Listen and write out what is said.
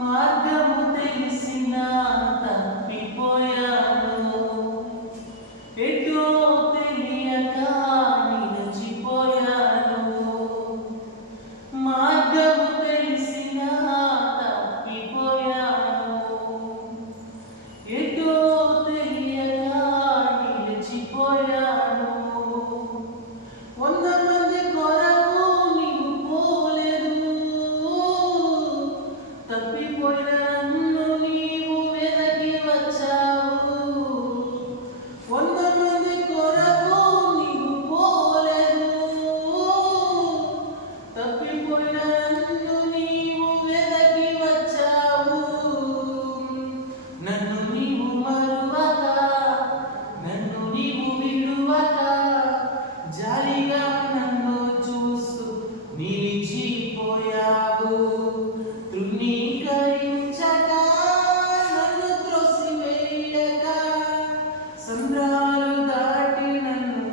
మార్గము తెలిసినా తప్పిపోయాను, ఎటో తెలియక నిలిచిపోయాను. మార్గము తెలిసినా తప్పిపోయాను, ఎటో తెలియక నిలిచిపోయాను. 100 మంది కొరకు నీవు పోలేదు, తప్పిపోయిన నన్ను నీవు వెదకి వచ్చావు. 100 మంది కొరకు నీవు పోలేదు, తప్పిపోయిన నన్ను నీవు వెదకి వచ్చావు. నన్ను నీవు మరువక, నన్ను నీవు విడువక, జాలిగా నన్ను చూస్తూ నిలిచిపోయావు. తృణీకరించక, నన్ను త్రోసివేయక, సంద్రాలు దాటి నన్ను